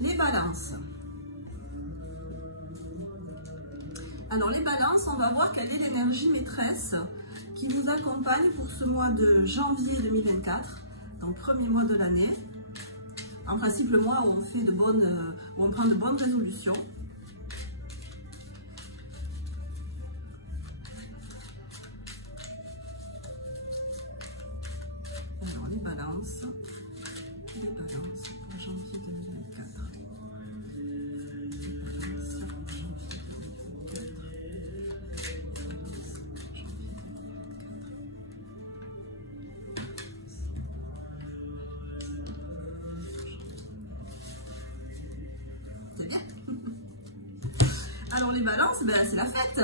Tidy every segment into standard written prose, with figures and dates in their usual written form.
Les balances. Alors les balances, on va voir quelle est l'énergie maîtresse qui vous accompagne pour ce mois de janvier 2024, donc premier mois de l'année. En principe, le mois où on fait où on prend de bonnes résolutions. Alors les balances pour janvier 2024. C'est bien. Alors les balances, ben, c'est la fête.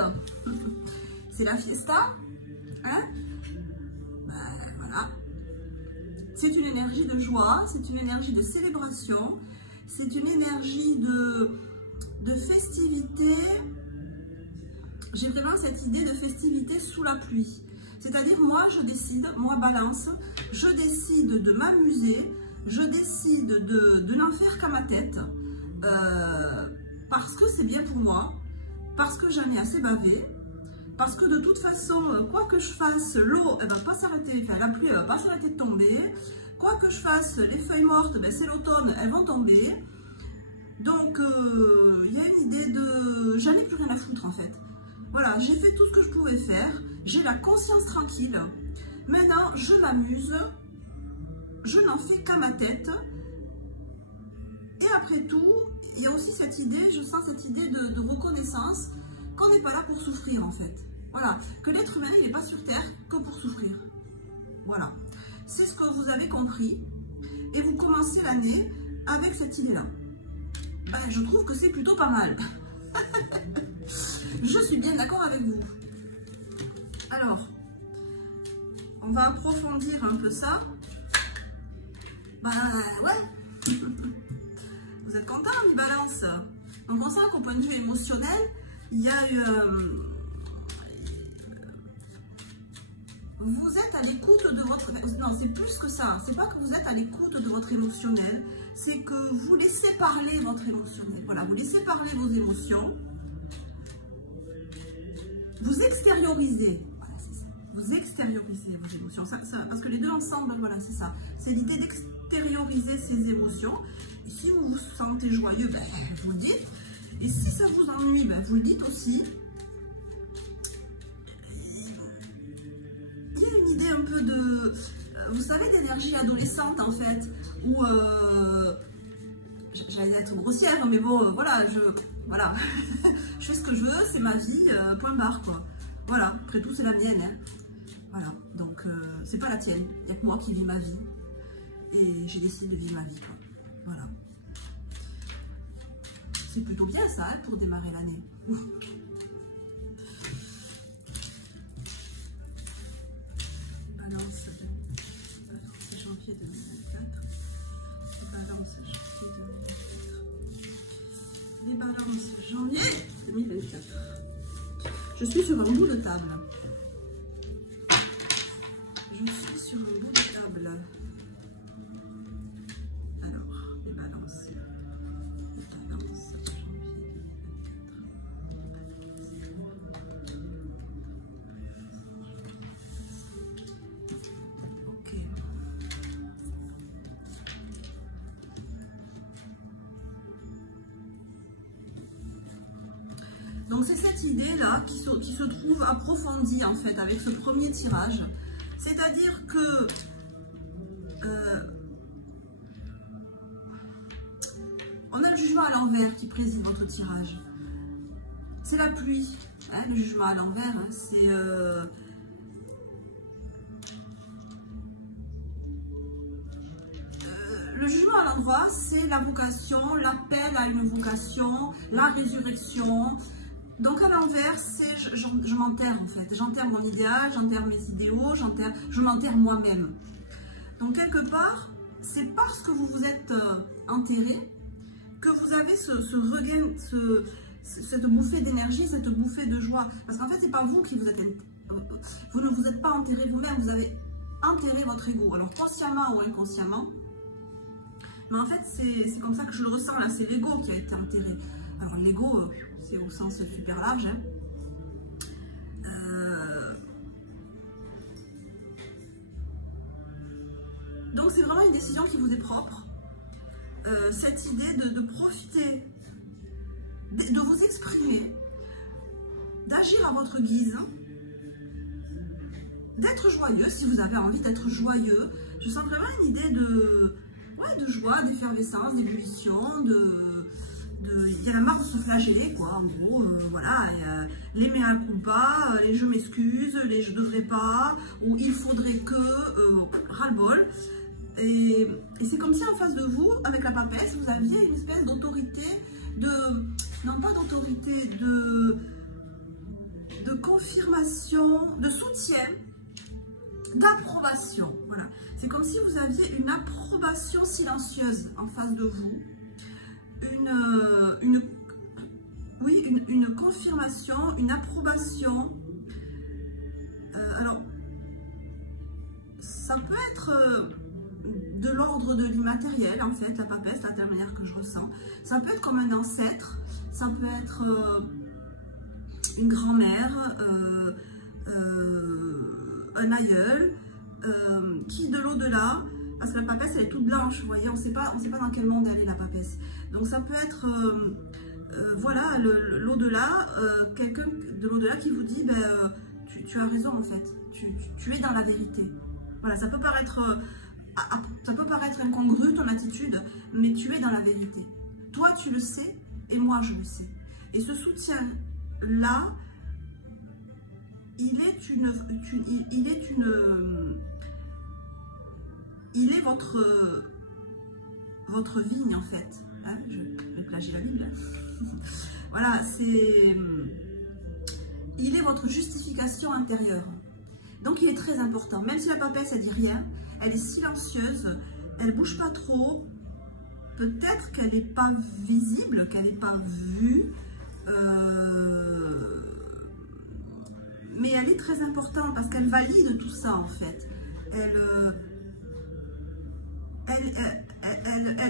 C'est la fiesta. Hein? Ben, voilà. C'est une énergie de joie, c'est une énergie de célébration, c'est une énergie de festivité. J'ai vraiment cette idée de festivité sous la pluie. C'est-à-dire, moi, je décide, moi, balance, je décide de m'amuser, je décide de n'en faire qu'à ma tête, parce que c'est bien pour moi, parce que j'en ai assez bavé, parce que de toute façon, quoi que je fasse, l'eau, elle va pas s'arrêter, enfin, la pluie, elle va pas s'arrêter de tomber. Quoi que je fasse, les feuilles mortes, ben, c'est l'automne, elles vont tomber. Donc, il y a une idée de... J'en ai plus rien à foutre, en fait. Voilà, j'ai fait tout ce que je pouvais faire. J'ai la conscience tranquille. Maintenant, je m'amuse. Je n'en fais qu'à ma tête. Et après tout, il y a aussi cette idée, je sens cette idée de reconnaissance, qu'on n'est pas là pour souffrir, en fait. Voilà, que l'être humain, il n'est pas sur Terre que pour souffrir. Voilà, c'est ce que vous avez compris. Et vous commencez l'année avec cette idée-là. Ben, je trouve que c'est plutôt pas mal. Je suis bien d'accord avec vous. Alors, on va approfondir un peu ça. Ben, ouais. Vous êtes content, les balances? Donc, on sent qu'au point de vue émotionnel, il y a vous êtes à l'écoute de votre... Non, c'est plus que ça. C'est pas que vous êtes à l'écoute de votre émotionnel. C'est que vous laissez parler votre émotionnel. Voilà, vous laissez parler vos émotions. Vous extériorisez. Voilà, c'est ça. Vous extériorisez vos émotions. Parce que les deux ensemble, voilà, c'est ça. C'est l'idée d'extérioriser ses émotions. Et si vous vous sentez joyeux, ben, vous le dites. Et si ça vous ennuie, ben, vous le dites aussi. Il y a une idée un peu de, vous savez, d'énergie adolescente en fait, où, j'allais être grossière, mais bon, voilà, voilà, je fais ce que je veux, c'est ma vie, point barre quoi. Voilà, après tout c'est la mienne, hein. Voilà, donc c'est pas la tienne, il n'y a que moi qui vis ma vie, et j'ai décidé de vivre ma vie quoi. Voilà. C'est plutôt bien ça, hein, pour démarrer l'année. Balance janvier 2024. Balance janvier 2024. Les balances janvier 2024. Je suis sur un bout de table. Je suis sur un bout de table. Alors, les balances. Donc c'est cette idée-là qui se trouve approfondie en fait avec ce premier tirage. C'est-à-dire que on a le jugement à l'envers qui préside votre tirage. C'est la pluie, hein, le jugement à l'envers, hein, c'est... le jugement à l'endroit, c'est la vocation, l'appel à une vocation, la résurrection. Donc à l'envers, c'est je m'enterre en fait. J'enterre mon idéal, j'enterre mes idéaux, je m'enterre moi-même. Donc quelque part, c'est parce que vous vous êtes enterré que vous avez ce regain, cette bouffée d'énergie, cette bouffée de joie. Parce qu'en fait, c'est pas vous qui vous êtes... Vous ne vous êtes pas enterré vous-même, vous avez enterrer votre ego. Alors consciemment ou inconsciemment. Mais en fait, c'est comme ça que je le ressens là. C'est l'ego qui a été enterré. Alors l'ego, c'est au sens super large. Hein. Donc c'est vraiment une décision qui vous est propre. Cette idée de profiter, de vous exprimer, d'agir à votre guise, d'être joyeux si vous avez envie d'être joyeux. Je sens vraiment une idée de joie, d'effervescence, d'ébullition, il y en a marre de se flageller, quoi, en gros, voilà, les mea culpa, les je m'excuse, les je devrais pas, ou il faudrait que, ras-le-bol. Et c'est comme si en face de vous, avec la papesse, vous aviez une espèce d'autorité, non pas d'autorité, de confirmation, de soutien, d'approbation. Voilà. C'est comme si vous aviez une approbation silencieuse en face de vous, une confirmation, une approbation. Alors, ça peut être de l'ordre de l'immatériel, en fait, la papesse, la telle manière que je ressens. Ça peut être comme un ancêtre, ça peut être une grand-mère, un aïeul, qui de l'au-delà, parce que la papesse elle est toute blanche, vous voyez, on ne sait pas dans quel monde elle est la papesse. Donc ça peut être, voilà, l'au-delà, quelqu'un de l'au-delà qui vous dit, ben, tu as raison en fait, tu es dans la vérité. Voilà, ça peut paraître incongru ton attitude, mais tu es dans la vérité. Toi tu le sais et moi je le sais. Et ce soutien-là, il est votre vigne en fait. Hein, je vais plagier la Bible. Voilà, il est votre justification intérieure. Donc il est très important. Même si la papesse elle dit rien, elle est silencieuse, elle bouge pas trop. Peut-être qu'elle n'est pas visible, qu'elle n'est pas vue. Mais elle est très importante parce qu'elle valide tout ça en fait.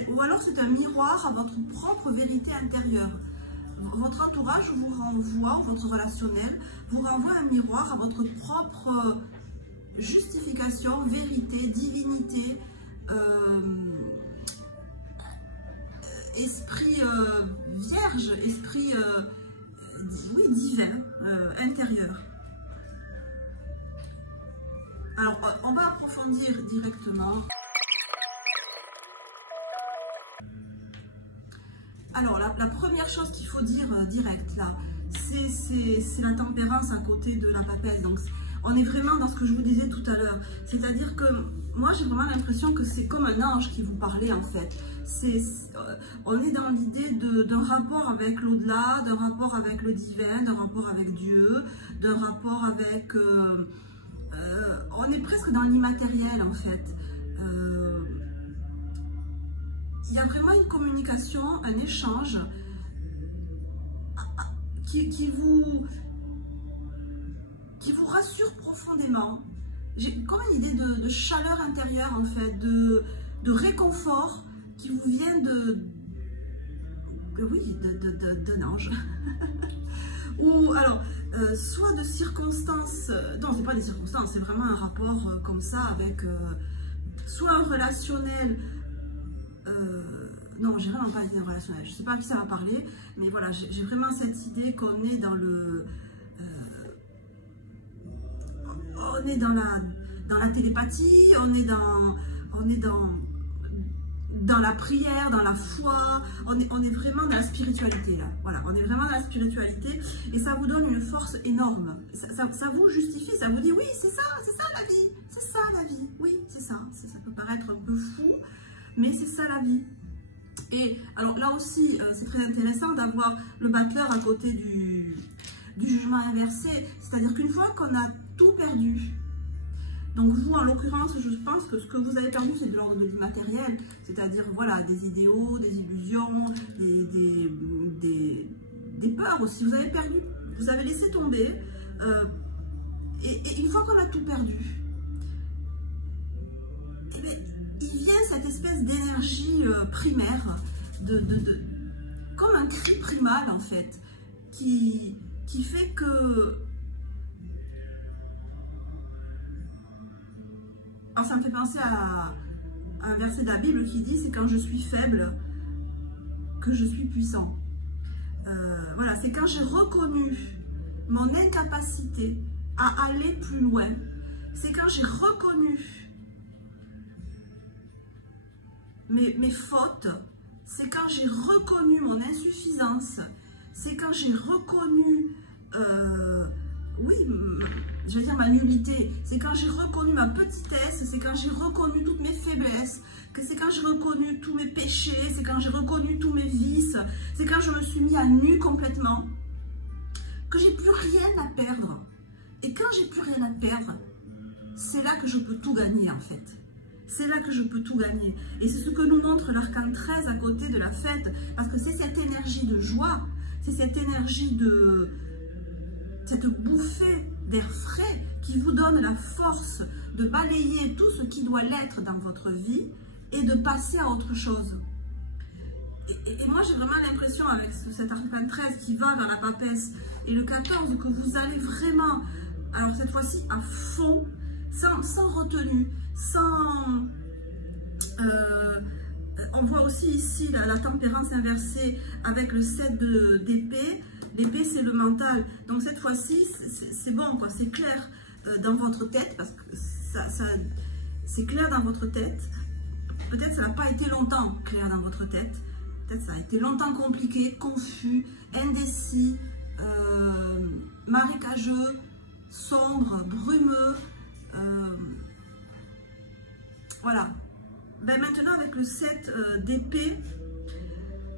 Ou alors c'est un miroir à votre propre vérité intérieure. Votre entourage vous renvoie, votre relationnel vous renvoie un miroir à votre propre justification, vérité, divinité, esprit vierge, esprit oui, divin, intérieur. Alors, on va approfondir directement. Alors, la première chose qu'il faut dire direct, là, c'est la tempérance à côté de la papesse. Donc, on est vraiment dans ce que je vous disais tout à l'heure. C'est-à-dire que moi, j'ai vraiment l'impression que c'est comme un ange qui vous parlait, en fait. On est dans l'idée d'un rapport avec l'au-delà, d'un rapport avec le divin, d'un rapport avec Dieu, d'un rapport avec... on est presque dans l'immatériel, en fait. Il y a vraiment une communication, un échange qui vous rassure profondément. J'ai comme une idée de chaleur intérieure, en fait, de réconfort qui vous vient d'un ange. Ou alors, soit de circonstances, non, c'est pas des circonstances, c'est vraiment un rapport comme ça avec soit un relationnel. Non, j'ai vraiment pas d'idée relationnelle. Je sais pas à qui ça va parler, mais voilà, j'ai vraiment cette idée qu'on est dans le... on est dans la télépathie, on est dans la prière, dans la foi, on est vraiment dans la spiritualité là. Voilà, on est vraiment dans la spiritualité et ça vous donne une force énorme. Ça vous justifie, ça vous dit oui, c'est ça la vie, c'est ça la vie, oui, c'est ça. Ça peut paraître un peu fou, mais c'est ça la vie. Et alors là aussi, c'est très intéressant d'avoir le battleur à côté du jugement inversé. C'est-à-dire qu'une fois qu'on a tout perdu, donc vous, en l'occurrence, je pense que ce que vous avez perdu, c'est de l'ordre de l'immatériel. C'est-à-dire, voilà, des idéaux, des illusions, des peurs aussi. Vous avez perdu, vous avez laissé tomber. Et une fois qu'on a tout perdu, et bien, il vient cette espèce d'énergie primaire, comme un cri primal en fait, qui fait que... Alors ça me fait penser à un verset de la Bible qui dit, c'est quand je suis faible que je suis puissant. Voilà, c'est quand j'ai reconnu mon incapacité à aller plus loin, c'est quand j'ai reconnu mes fautes, c'est quand j'ai reconnu mon insuffisance, c'est quand j'ai reconnu, oui, je vais dire ma nullité, c'est quand j'ai reconnu ma petitesse, c'est quand j'ai reconnu toutes mes faiblesses, c'est quand j'ai reconnu tous mes péchés, c'est quand j'ai reconnu tous mes vices, c'est quand je me suis mis à nu complètement, que j'ai plus rien à perdre. Et quand j'ai plus rien à perdre, c'est là que je peux tout gagner en fait. C'est là que je peux tout gagner. Et c'est ce que nous montre l'arcane 13 à côté de la fête, parce que c'est cette énergie de joie, c'est cette énergie de... cette bouffée d'air frais qui vous donne la force de balayer tout ce qui doit l'être dans votre vie et de passer à autre chose. Et moi, j'ai vraiment l'impression, avec cet arcane 13 qui va vers la papesse, et le 14, que vous allez vraiment, alors cette fois-ci, à fond, sans retenue, sans... on voit aussi ici la tempérance inversée avec le 7 d'épée. L'épée, c'est le mental. Donc cette fois-ci, c'est bon, quoi, c'est clair dans votre tête, parce que c'est clair dans votre tête. Peut-être ça n'a pas été longtemps clair dans votre tête. Peut-être ça a été longtemps compliqué, confus, indécis, marécageux, sombre, brumeux. Voilà. Ben maintenant, avec le 7 d'épée,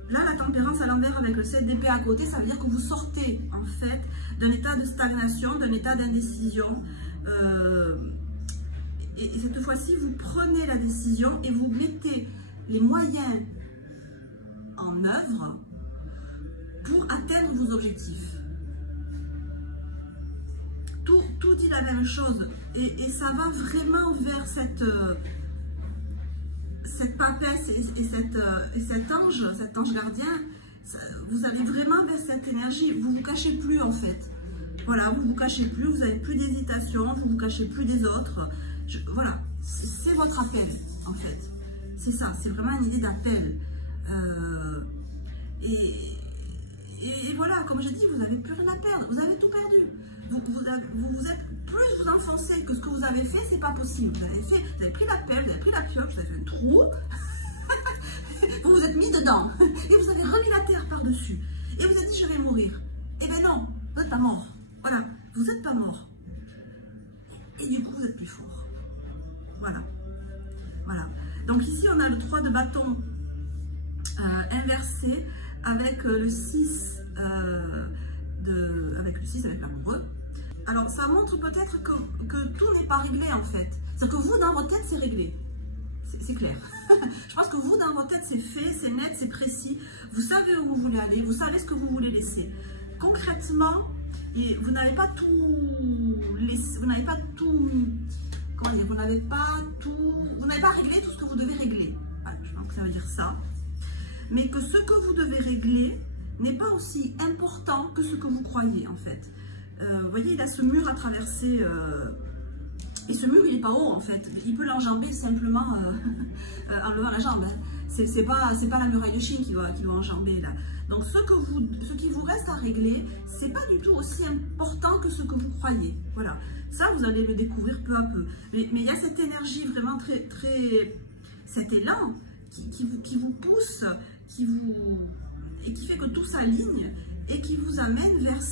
là, la tempérance à l'envers avec le 7 d'épée à côté, ça veut dire que vous sortez, en fait, d'un état de stagnation, d'un état d'indécision. Et cette fois-ci, vous prenez la décision et vous mettez les moyens en œuvre pour atteindre vos objectifs. Tout dit la même chose. Et ça va vraiment vers cette papesse et cet ange gardien. Vous allez vraiment vers cette énergie. Vous ne vous cachez plus en fait. Voilà, vous ne vous cachez plus, vous n'avez plus d'hésitation, vous ne vous cachez plus des autres. Voilà, c'est votre appel en fait. C'est ça, c'est vraiment une idée d'appel. Et voilà, comme j'ai dit, vous n'avez plus rien à perdre, vous avez tout perdu. Vous êtes plus vous enfoncez que ce que vous avez fait, c'est pas possible. Vous avez pris la pelle, vous avez pris la pioche, vous avez fait un trou, vous vous êtes mis dedans, et vous avez remis la terre par-dessus. Et vous êtes dit, je vais mourir. Eh bien non, vous n'êtes pas mort. Voilà, vous n'êtes pas mort. Et du coup, vous êtes plus fort. Voilà. Voilà. Donc ici, on a le 3 de bâton inversé avec le 6 avec l'amoureux. Alors, ça montre peut-être que tout n'est pas réglé en fait. C'est-à-dire que vous, dans votre tête, c'est réglé. C'est clair. Je pense que vous, dans votre tête, c'est fait, c'est net, c'est précis. Vous savez où vous voulez aller, vous savez ce que vous voulez laisser. Concrètement, vous n'avez pas tout laissé, vous n'avez pas tout, comment dire, vous n'avez pas réglé tout ce que vous devez régler. Voilà, je pense que ça veut dire ça. Mais que ce que vous devez régler n'est pas aussi important que ce que vous croyez en fait. Vous voyez, il a ce mur à traverser, et ce mur il n'est pas haut en fait, il peut l'enjamber simplement en levant la jambe. Hein. C'est pas la muraille de Chine qui va enjamber là. Donc ce qui vous reste à régler, c'est pas du tout aussi important que ce que vous croyez. Voilà, ça vous allez le découvrir peu à peu. Mais il y a cette énergie vraiment cet élan qui vous pousse, et qui fait que tout s'aligne et qui vous amène vers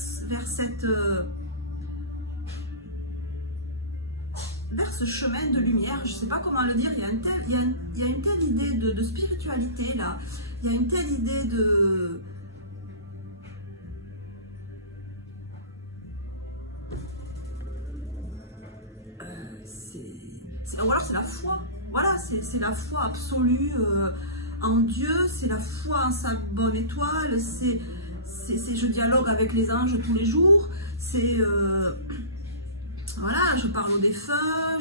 ce chemin de lumière. Je ne sais pas comment le dire, il y a une telle idée de spiritualité là, il y a une telle idée de... ou alors c'est la foi, voilà, c'est la foi absolue en Dieu, c'est la foi en sa bonne étoile, je dialogue avec les anges tous les jours, voilà, je parle aux défunts,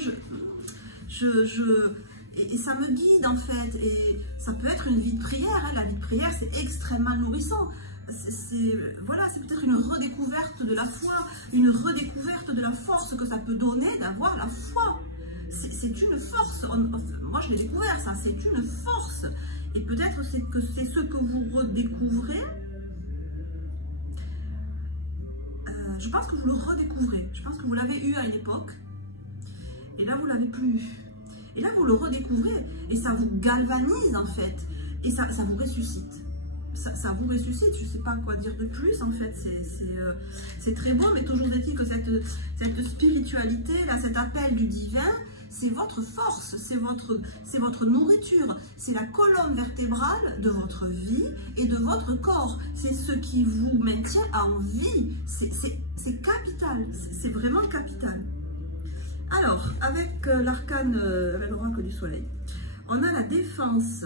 Et ça me guide en fait, et ça peut être une vie de prière, hein. La vie de prière c'est extrêmement nourrissant. Voilà, c'est peut-être une redécouverte de la foi, une redécouverte de la force que ça peut donner d'avoir la foi. C'est une force, moi je l'ai découvert ça, c'est une force. Et peut-être que c'est ce que vous redécouvrez. Je pense que vous le redécouvrez, je pense que vous l'avez eu à une époque, et là vous l'avez plus eu. Et là vous le redécouvrez, et ça vous galvanise en fait, et ça vous ressuscite. Ça vous ressuscite, je ne sais pas quoi dire de plus en fait, c'est très bon, mais toujours est-il que cette spiritualité, là, cet appel du divin, c'est votre force, c'est votre nourriture, c'est la colonne vertébrale de votre vie et de votre corps, c'est ce qui vous maintient en vie, c'est capital, c'est vraiment capital. Alors, avec l'arcane, avec l'oracle du soleil, on a la défense.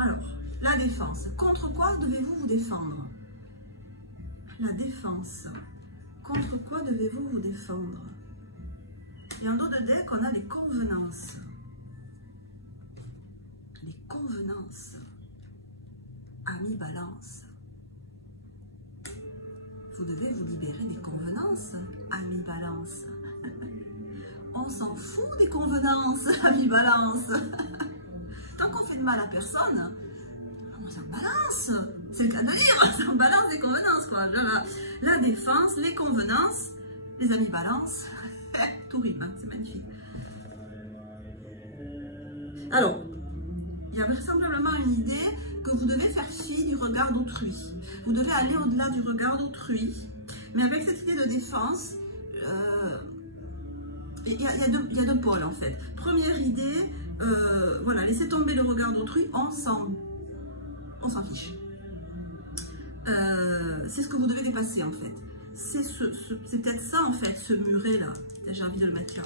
Alors, la défense. Contre quoi devez-vous vous défendre? La défense. Contre quoi devez-vous vous défendre? Et en dos de deck, on a les convenances. Les convenances. Ami Balance. Vous devez vous libérer des convenances, Ami Balance. On s'en fout des convenances, Ami Balance. Tant qu'on fait de mal à personne, ça balance, c'est le cas de dire, ça balance les convenances quoi. La défense, les convenances, les amis balance, tout rime, hein, c'est magnifique. Alors, il y a vraisemblablement une idée que vous devez faire fi du regard d'autrui. Vous devez aller au-delà du regard d'autrui, mais avec cette idée de défense, il y a deux pôles en fait. Première idée, voilà, laissez tomber le regard d'autrui, on s'en fiche. C'est ce que vous devez dépasser en fait. C'est peut-être ça en fait, ce muret là. J'ai envie de le mettre là.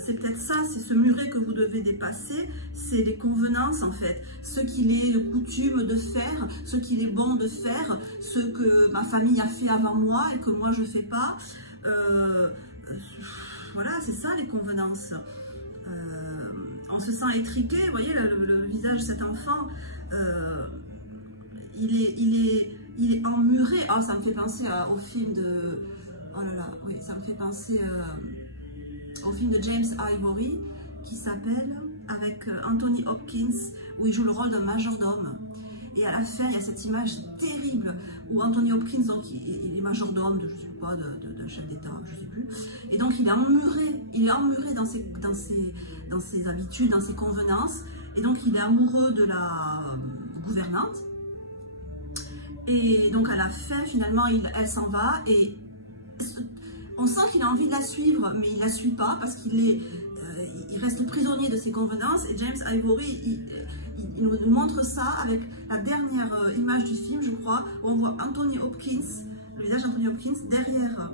C'est peut-être ça, c'est ce muret que vous devez dépasser. C'est les convenances en fait. Ce qu'il est de coutume de faire, ce qu'il est bon de faire, ce que ma famille a fait avant moi et que moi je ne fais pas. Voilà, c'est ça les convenances. On se sent étriqué, vous voyez le visage de cet enfant, il est emmuré. Oh, ça me fait penser au film de... Oh là là, oui, ça me fait penser au film de James Ivory qui s'appelle, avec Anthony Hopkins, où il joue le rôle d'un majordome. Et à la fin, il y a cette image terrible où Anthony Hopkins, donc, il est majordome de, je sais pas, d'un chef d'État, je sais plus. Et donc, il est emmuré dans ses habitudes, dans ses convenances. Et donc, il est amoureux de la gouvernante. Et donc, à la fin, finalement, elle s'en va. Et on sent qu'il a envie de la suivre, mais il ne la suit pas parce qu'il reste prisonnier de ses convenances. Et James Ivory, il nous montre ça avec la dernière image du film, je crois, où on voit Anthony Hopkins, le visage d'Anthony Hopkins, derrière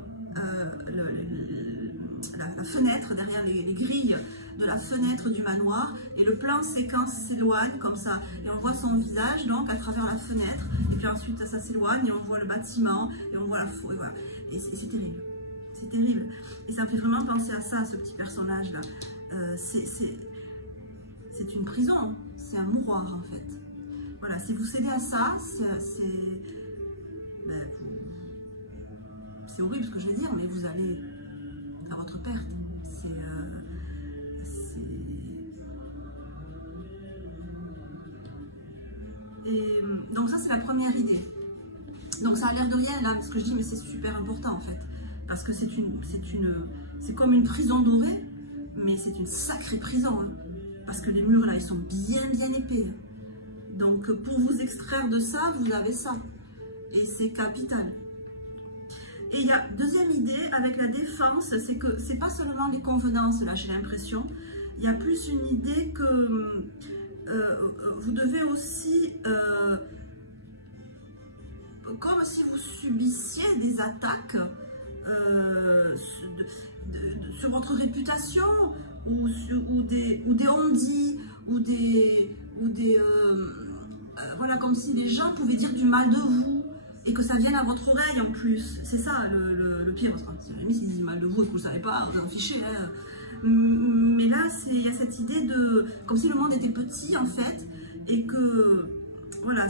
la fenêtre, derrière les grilles de la fenêtre du manoir, et le plan séquence s'éloigne comme ça, et on voit son visage donc à travers la fenêtre, et puis ensuite ça s'éloigne, et on voit le bâtiment, et on voit la foule, et voilà. Et c'est terrible. C'est terrible. Et ça me fait vraiment penser à ça, ce petit personnage-là. C'est une prison, c'est un mouroir en fait. Voilà, si vous cédez à ça, c'est horrible ce que je vais dire, mais vous allez à votre perte. Et donc ça, c'est la première idée. Donc ça a l'air de rien là, parce que je dis, mais c'est super important en fait. Parce que c'est comme une prison dorée, mais c'est une sacrée prison. Hein. Parce que les murs là, ils sont bien épais. Donc pour vous extraire de ça, vous avez ça. Et c'est capital. Et il y a deuxième idée avec la défense, c'est que c'est pas seulement les convenances, là j'ai l'impression. Il y a plus une idée que vous devez aussi, comme si vous subissiez des attaques sur votre réputation, ou des on-dit, ou des voilà, comme si les gens pouvaient dire du mal de vous et que ça vienne à votre oreille en plus. C'est ça le pire. Parce que si s'ils disent du mal de vous et que vous ne savez pas, vous en fichez. Hein. Mais là, il y a cette idée de... Comme si le monde était petit en fait et que... Voilà,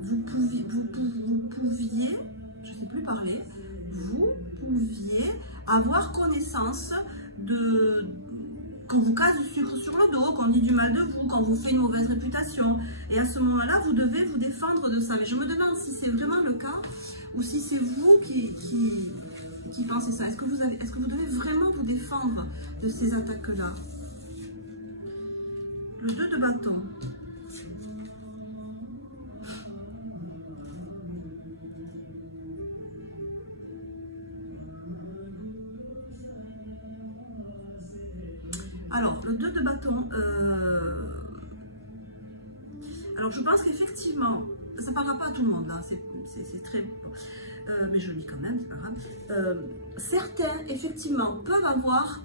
vous pouviez, je ne sais plus parler, vous pouviez avoir connaissance de... Quand vous casse du sucre sur le dos, qu'on dit du mal de vous, quand vous fait une mauvaise réputation. Et à ce moment-là, vous devez vous défendre de ça. Mais je me demande si c'est vraiment le cas ou si c'est vous qui pensez ça. Est-ce que vous devez vraiment vous défendre de ces attaques-là? Le 2 de bâton. Alors, le 2 de bâton, alors je pense qu'effectivement, ça ne parlera pas à tout le monde, là, c'est très... mais je le lis quand même, c'est pas grave. Certains, effectivement, peuvent avoir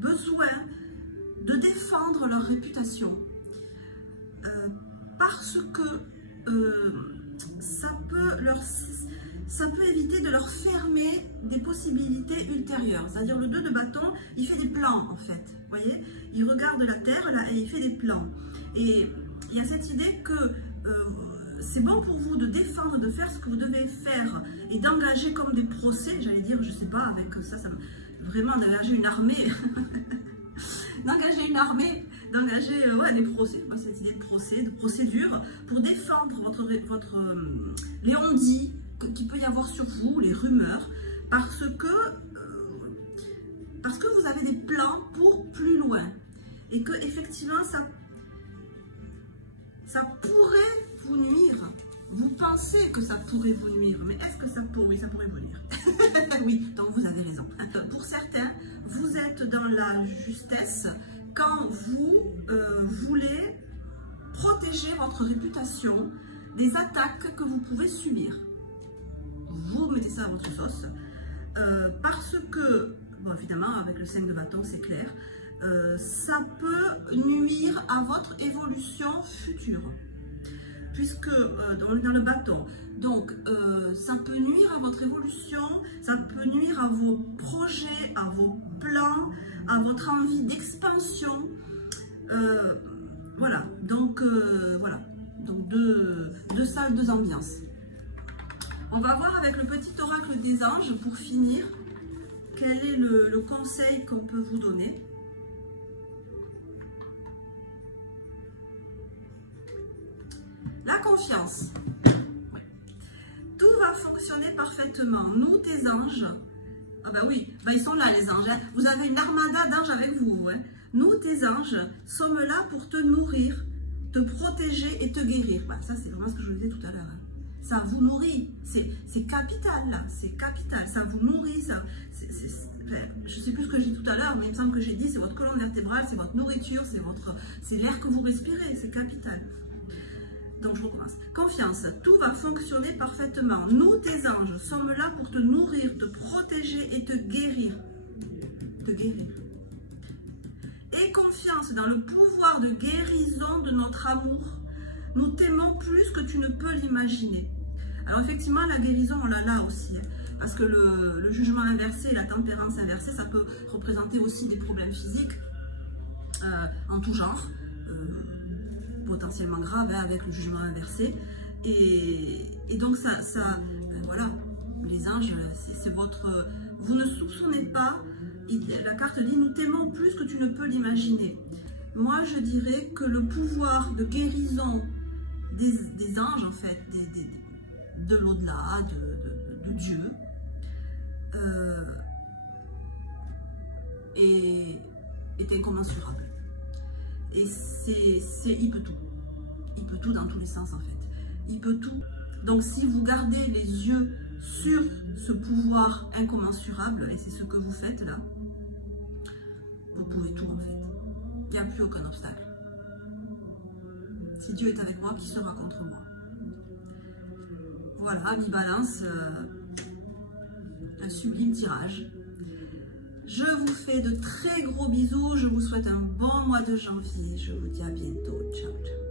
besoin de défendre leur réputation parce que ça peut éviter de leur fermer des possibilités ultérieures. C'est-à-dire le 2 de bâton, il fait des plans en fait. Vous voyez, il regarde la terre là et il fait des plans. Et il y a cette idée que c'est bon pour vous de défendre, de faire ce que vous devez faire et d'engager comme des procès, j'allais dire, je sais pas, avec ça vraiment d'engager une armée, d'engager ouais, des procès, moi, cette idée de procès, de procédure, pour défendre les on-dit qu'il peut y avoir sur vous, les rumeurs, parce que vous avez des plans pour plus loin et que effectivement ça pourrait vous nuire. Vous pensez que ça pourrait vous nuire, mais est-ce que ça pourrait vous nuire? Oui, donc vous avez raison. Pour certains, vous êtes dans la justesse quand vous voulez protéger votre réputation des attaques que vous pouvez subir. Vous mettez ça à votre sauce parce que, bon, évidemment, avec le 5 de bâton, c'est clair, ça peut nuire à votre évolution future. Puisque dans le bâton, donc ça peut nuire à votre évolution, ça peut nuire à vos projets, à vos plans, à votre envie d'expansion. Voilà, donc deux salles, deux ambiances. On va voir avec le petit oracle des anges pour finir quel est le conseil qu'on peut vous donner. La confiance. Tout va fonctionner parfaitement. Nous, tes anges, ah ben oui, ben ils sont là les anges. Hein. Vous avez une armada d'anges avec vous. Hein. Nous, tes anges, sommes là pour te nourrir, te protéger et te guérir. Ben, ça, c'est vraiment ce que je vous disais tout à l'heure. Hein. Ça vous nourrit. C'est capital, là. C'est capital. Ça vous nourrit. Je ne sais plus ce que j'ai dit tout à l'heure, mais il me semble que j'ai dit, c'est votre colonne vertébrale, c'est votre nourriture, c'est l'air que vous respirez. C'est capital. Donc je recommence. Confiance, tout va fonctionner parfaitement. Nous, tes anges, sommes là pour te nourrir, te protéger et te guérir. Te guérir. Et confiance dans le pouvoir de guérison de notre amour. Nous t'aimons plus que tu ne peux l'imaginer. Alors effectivement, la guérison, on l'a là aussi. Hein, parce que le jugement inversé, la tempérance inversée, ça peut représenter aussi des problèmes physiques en tout genre. Potentiellement grave hein, avec le jugement inversé et donc ben voilà, les anges c'est votre, vous ne soupçonnez pas, la carte dit nous t'aimons plus que tu ne peux l'imaginer. Moi je dirais que le pouvoir de guérison des anges en fait, de l'au-delà, de Dieu est incommensurable. Et il peut tout. Il peut tout dans tous les sens en fait. Il peut tout. Donc si vous gardez les yeux sur ce pouvoir incommensurable, et c'est ce que vous faites là, vous pouvez tout en fait. Il n'y a plus aucun obstacle. Si Dieu est avec moi, qui sera contre moi? Voilà, mi-balance, un sublime tirage. Je vous fais de très gros bisous, je vous souhaite un bon mois de janvier, je vous dis à bientôt, ciao ciao.